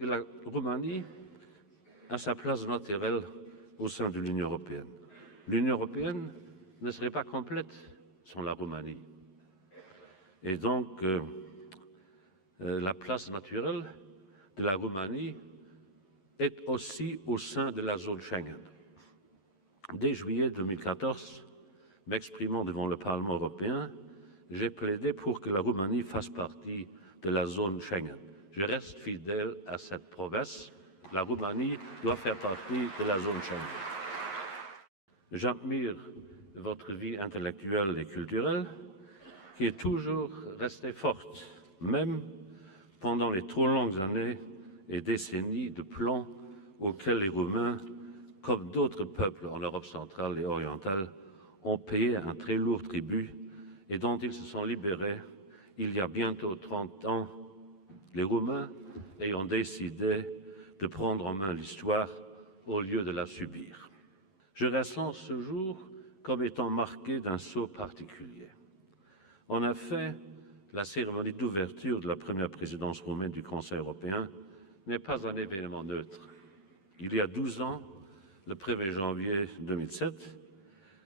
La Roumanie a sa place naturelle au sein de l'Union européenne. L'Union européenne ne serait pas complète sans la Roumanie. Et donc, la place naturelle de la Roumanie est aussi au sein de la zone Schengen. Dès juillet 2014, m'exprimant devant le Parlement européen, j'ai plaidé pour que la Roumanie fasse partie de la zone Schengen. Je reste fidèle à cette promesse. La Roumanie doit faire partie de la zone Schengen. J'admire votre vie intellectuelle et culturelle, qui est toujours restée forte, même pendant les trop longues années et décennies de plans auxquels les Roumains, comme d'autres peuples en Europe centrale et orientale, ont payé un très lourd tribut et dont ils se sont libérés il y a bientôt 30 ans, les Roumains ayant décidé de prendre en main l'histoire au lieu de la subir. Je ressens ce jour comme étant marqué d'un sceau particulier. En effet, la cérémonie d'ouverture de la première présidence roumaine du Conseil européen n'est pas un événement neutre. Il y a 12 ans, le 1er janvier 2007,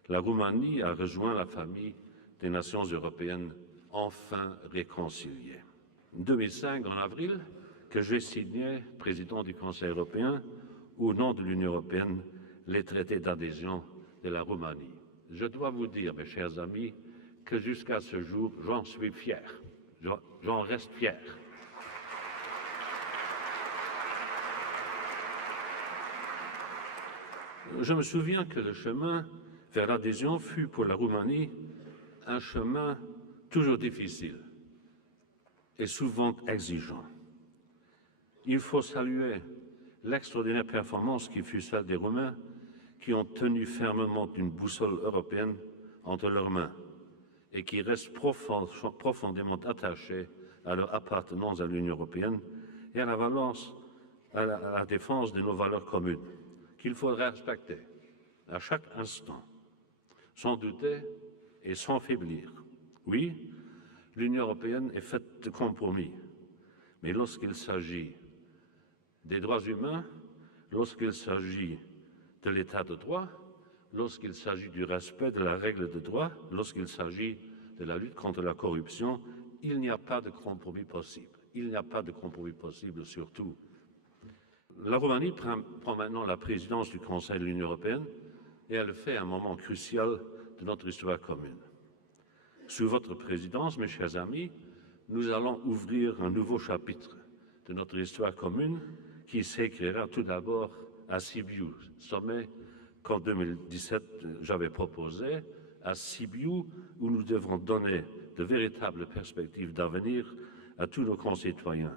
la Roumanie a rejoint la famille des nations européennes enfin réconciliées. En 2005, en avril, que j'ai signé, président du Conseil européen, au nom de l'Union européenne, les traités d'adhésion de la Roumanie. Je dois vous dire, mes chers amis, que jusqu'à ce jour, j'en suis fier. J'en reste fier. Je me souviens que le chemin vers l'adhésion fut pour la Roumanie un chemin toujours difficile et souvent exigeant. Il faut saluer l'extraordinaire performance qui fut celle des Roumains qui ont tenu fermement une boussole européenne entre leurs mains et qui restent profondément attachés à leur appartenance à l'Union européenne et à la défense de nos valeurs communes, qu'il faudrait respecter à chaque instant, sans douter et sans faiblir. Oui, l'Union européenne est faite de compromis, mais lorsqu'il s'agit des droits humains, lorsqu'il s'agit de l'état de droit, lorsqu'il s'agit du respect de la règle de droit, lorsqu'il s'agit de la lutte contre la corruption, il n'y a pas de compromis possible. Il n'y a pas de compromis possible surtout. La Roumanie prend maintenant la présidence du Conseil de l'Union européenne et elle le fait à un moment crucial de notre histoire commune. Sous votre présidence, mes chers amis, nous allons ouvrir un nouveau chapitre de notre histoire commune qui s'écrira tout d'abord à Sibiu, sommet qu'en 2017 j'avais proposé, à Sibiu, où nous devrons donner de véritables perspectives d'avenir à tous nos concitoyens.